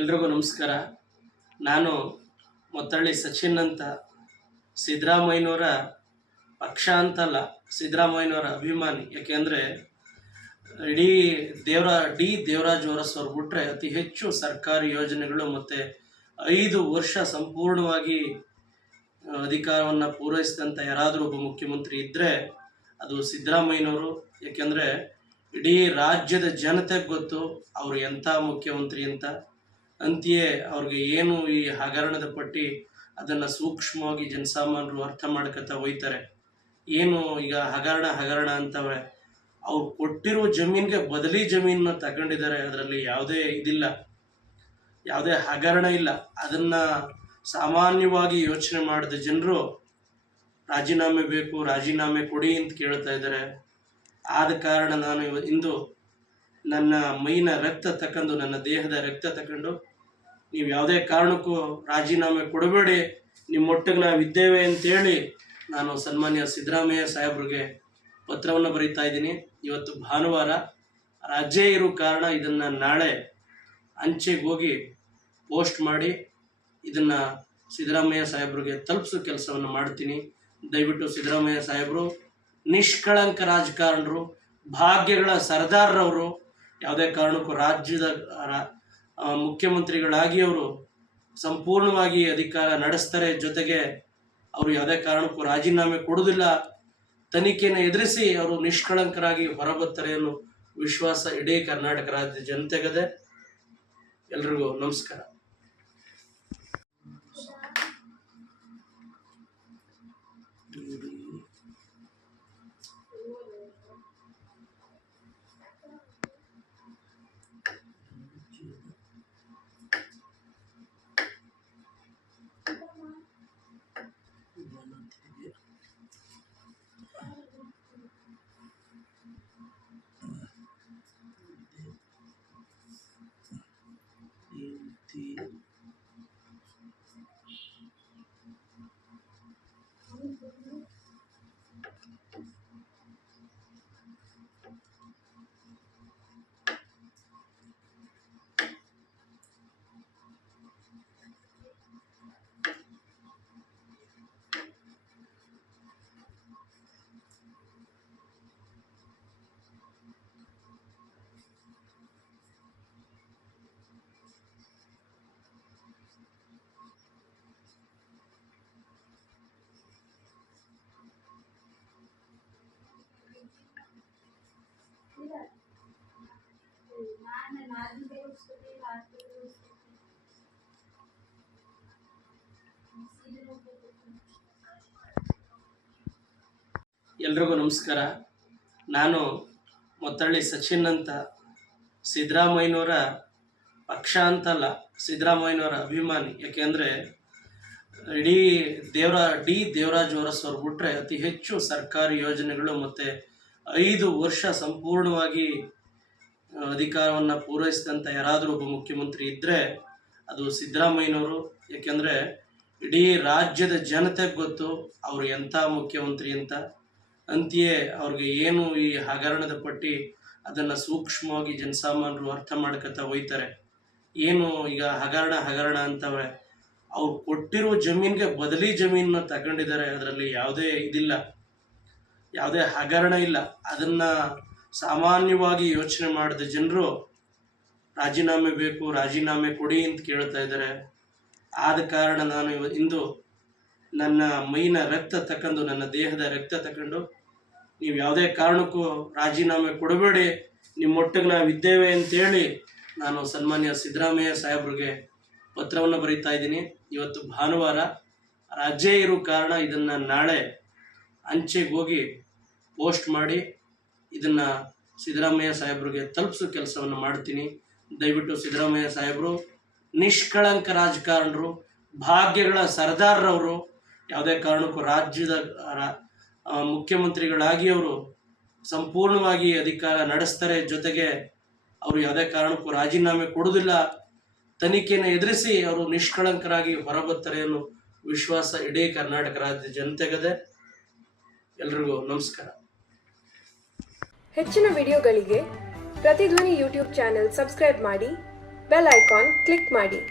ಎಲ್ರಿಗೂ ನಮಸ್ಕಾರ ನಾನು ಮೊತ್ತಳ್ಳಿ ಸಚಿನ್ ಅಂತ ಸಿದ್ದರಾಮಯ್ಯನವರ ಪಕ್ಷ ಅಂತಲ್ಲ ಸಿದ್ದರಾಮಯ್ಯನವರ ಅಭಿಮಾನಿ ಯಾಕೆಂದರೆ ಇಡೀ ದೇವರ ಡಿ ದೇವರಾಜ್ ಅರಸ್ ಬಿಟ್ಟರೆ ಅತಿ ಹೆಚ್ಚು ಸರ್ಕಾರಿ ಯೋಜನೆಗಳು ಮತ್ತು ಐದು ವರ್ಷ ಸಂಪೂರ್ಣವಾಗಿ ಅಧಿಕಾರವನ್ನು ಪೂರೈಸಿದಂಥ ಯಾರಾದರೂ ಒಬ್ಬ ಮುಖ್ಯಮಂತ್ರಿ ಇದ್ದರೆ ಅದು ಸಿದ್ದರಾಮಯ್ಯನವರು ಯಾಕೆಂದರೆ ಇಡೀ ರಾಜ್ಯದ ಜನತೆಗೆ ಗೊತ್ತು ಅವರು ಎಂಥ ಮುಖ್ಯಮಂತ್ರಿ ಅಂತ ಅಂತೆಯೇ ಅವ್ರಿಗೆ ಏನು ಈ ಹಗರಣದ ಪಟ್ಟಿ ಅದನ್ನು ಸೂಕ್ಷ್ಮವಾಗಿ ಜನಸಾಮಾನ್ಯರು ಅರ್ಥ ಮಾಡ್ಕೊತಾ ಹೋಯ್ತಾರೆ ಏನು ಈಗ ಹಗರಣ ಹಗರಣ ಅಂತವೆ ಅವ್ರು ಕೊಟ್ಟಿರೋ ಜಮೀನ್ಗೆ ಬದಲಿ ಜಮೀನನ್ನ ತಗೊಂಡಿದ್ದಾರೆ ಅದರಲ್ಲಿ ಯಾವುದೇ ಇದಿಲ್ಲ ಯಾವುದೇ ಹಗರಣ ಇಲ್ಲ ಅದನ್ನು ಸಾಮಾನ್ಯವಾಗಿ ಯೋಚನೆ ಮಾಡಿದ ಜನರು ರಾಜೀನಾಮೆ ಬೇಕು ರಾಜೀನಾಮೆ ಕೊಡಿ ಅಂತ ಕೇಳ್ತಾ ಇದ್ದಾರೆ ಆದ ಕಾರಣ ನಾನು ಇಂದು ನನ್ನ ಮೈನ ರಕ್ತ ತಕ್ಕಂಡು ನನ್ನ ದೇಹದ ರಕ್ತ ತಕೊಂಡು ನೀವು ಯಾವುದೇ ಕಾರಣಕ್ಕೂ ರಾಜೀನಾಮೆ ಕೊಡಬೇಡಿ ನಿಮ್ಮೊಟ್ಟಿಗೆ ನಾವಿದ್ದೇವೆ ಅಂತೇಳಿ ನಾನು ಸನ್ಮಾನ್ಯ ಸಿದ್ದರಾಮಯ್ಯ ಸಾಹೇಬ್ರಿಗೆ ಪತ್ರವನ್ನು ಬರೀತಾ ಇದ್ದೀನಿ ಇವತ್ತು ಭಾನುವಾರ ರಜೆ ಇರೋ ಕಾರಣ ಇದನ್ನು ನಾಳೆ ಅಂಚೆಗೆ ಹೋಗಿ ಪೋಸ್ಟ್ ಮಾಡಿ ಇದನ್ನು ಸಿದ್ದರಾಮಯ್ಯ ಸಾಹೇಬ್ರಿಗೆ ತಲುಪಿಸೋ ಕೆಲಸವನ್ನು ಮಾಡ್ತೀನಿ ದಯವಿಟ್ಟು ಸಿದ್ದರಾಮಯ್ಯ ಸಾಹೇಬರು ನಿಷ್ಕಳಂಕ ರಾಜಕಾರಣರು ಭಾಗ್ಯಗಳ ಸರ್ದಾರ್ರವರು ಯಾವುದೇ ಕಾರಣಕ್ಕೂ ರಾಜ್ಯದ ಮುಖ್ಯಮಂತ್ರಿಗಳಾಗಿ ಅವರು ಸಂಪೂರ್ಣವಾಗಿ ಅಧಿಕಾರ ನಡೆಸ್ತಾರೆ ಜೊತೆಗೆ ಅವರು ಯಾವುದೇ ಕಾರಣಕ್ಕೂ ರಾಜೀನಾಮೆ ಕೊಡುವುದಿಲ್ಲ ತನಿಖೆಯನ್ನು ಎದುರಿಸಿ ಅವರು ನಿಷ್ಕಳಂಕರಾಗಿ ಹೊರಬರ್ತಾರೆ ಅನ್ನೋ ವಿಶ್ವಾಸ ಇಡೀ ಕರ್ನಾಟಕ ರಾಜ್ಯದ ಜನತೆಗದೆ ಎಲ್ರಿಗೂ ನಮಸ್ಕಾರ ಎಲ್ರಿಗೂ ನಮಸ್ಕಾರ ನಾನು ಮೊತ್ತಳ್ಳಿ ಸಚಿನ್ ಅಂತ ಸಿದ್ದರಾಮಯ್ಯನವರ ಪಕ್ಷ ಅಂತಲ್ಲ ಸಿದ್ದರಾಮಯ್ಯನವರ ಅಭಿಮಾನಿ ಯಾಕೆಂದರೆ ಇಡೀ ದೇವರ ಡಿ ದೇವರಾಜ್ ಅವರ ಬಿಟ್ಟರೆ ಅತಿ ಹೆಚ್ಚು ಸರ್ಕಾರಿ ಯೋಜನೆಗಳು ಮತ್ತು ಐದು ವರ್ಷ ಸಂಪೂರ್ಣವಾಗಿ ಅಧಿಕಾರವನ್ನು ಪೂರೈಸಿದಂಥ ಯಾರಾದರೂ ಒಬ್ಬ ಮುಖ್ಯಮಂತ್ರಿ ಇದ್ದರೆ ಅದು ಸಿದ್ದರಾಮಯ್ಯನವರು ಯಾಕೆಂದರೆ ಇಡೀ ರಾಜ್ಯದ ಜನತೆಗೆ ಗೊತ್ತು ಅವರು ಎಂಥ ಮುಖ್ಯಮಂತ್ರಿ ಅಂತ ಅಂತೆಯೇ ಅವ್ರಿಗೆ ಏನು ಈ ಹಗರಣದ ಪಟ್ಟಿ ಅದನ್ನು ಸೂಕ್ಷ್ಮವಾಗಿ ಜನಸಾಮಾನ್ಯರು ಅರ್ಥ ಮಾಡ್ಕೋತಾ ಹೋಯ್ತಾರೆ ಏನು ಈಗ ಹಗರಣ ಹಗರಣ ಅಂತವೆ ಅವ್ರು ಕೊಟ್ಟಿರೋ ಜಮೀನ್ಗೆ ಬದಲಿ ಜಮೀನನ್ನ ತಗೊಂಡಿದ್ದಾರೆ ಅದರಲ್ಲಿ ಯಾವುದೇ ಇದಿಲ್ಲ ಯಾವುದೇ ಹಗರಣ ಇಲ್ಲ ಅದನ್ನ ಸಾಮಾನ್ಯವಾಗಿ ಯೋಚನೆ ಮಾಡಿದ ಜನರು ರಾಜೀನಾಮೆ ಬೇಕು ರಾಜೀನಾಮೆ ಕೊಡಿ ಅಂತ ಕೇಳ್ತಾ ಇದ್ದಾರೆ ಆದ ಕಾರಣ ನಾನು ಇಂದು ನನ್ನ ಮೈನ ರಕ್ತ ತಕೊಂಡು ನನ್ನ ದೇಹದ ರಕ್ತ ತಕೊಂಡು ನೀವು ಯಾವುದೇ ಕಾರಣಕ್ಕೂ ರಾಜೀನಾಮೆ ಕೊಡಬೇಡಿ ನಿಮ್ಮೊಟ್ಟಿಗೆ ನಾವಿದ್ದೇವೆ ಅಂತೇಳಿ ನಾನು ಸನ್ಮಾನ್ಯ ಸಿದ್ದರಾಮಯ್ಯ ಸಾಹೇಬ್ರಿಗೆ ಪತ್ರವನ್ನು ಬರೀತಾ ಇದ್ದೀನಿ ಇವತ್ತು ಭಾನುವಾರ ರಾಜ್ಯ ಇರೋ ಕಾರಣ ಇದನ್ನು ನಾಳೆ ಅಂಚೆಗೆ ಹೋಗಿ ಪೋಸ್ಟ್ ಮಾಡಿ ಇದನ್ನು ಸಿದ್ದರಾಮಯ್ಯ ಸಾಹೇಬ್ರಿಗೆ ತಲುಪಿಸೋ ಕೆಲಸವನ್ನು ಮಾಡ್ತೀನಿ ದಯವಿಟ್ಟು ಸಿದ್ದರಾಮಯ್ಯ ಸಾಹೇಬರು ನಿಷ್ಕಳಂಕ ರಾಜಕಾರಣರು ಭಾಗ್ಯಗಳ ಸರ್ದಾರ್ರವರು ಯಾವುದೇ ಕಾರಣಕ್ಕೂ ರಾಜ್ಯದ ಮುಖ್ಯಮಂತ್ರಿಗಳಾಗಿ ಅವರು ಸಂಪೂರ್ಣವಾಗಿ ಅಧಿಕಾರ ನಡೆಸ್ತಾರೆ ಜೊತೆಗೆ ಅವರು ಯಾವುದೇ ಕಾರಣಕ್ಕೂ ರಾಜೀನಾಮೆ ಕೊಡುವುದಿಲ್ಲ ತನಿಖೆಯನ್ನು ಎದುರಿಸಿ ಅವರು ನಿಷ್ಕಳಂಕರಾಗಿ ಹೊರಬರ್ತಾರೆ ಅನ್ನೋ ವಿಶ್ವಾಸ ಇಡೀ ಕರ್ನಾಟಕ ರಾಜ್ಯದ ಜನತೆಗದೆ ಎಲ್ರಿಗೂ ನಮಸ್ಕಾರ ಹೆಚ್ಚಿನ ವಿಡಿಯೋಗಳಿಗೆ ಪ್ರತಿಧ್ವನಿ ಯೂಟ್ಯೂಬ್ ಚಾನೆಲ್ ಸಬ್ಸ್ಕ್ರೈಬ್ ಮಾಡಿ ಬೆಲ್ ಐಕಾನ್ ಕ್ಲಿಕ್ ಮಾಡಿ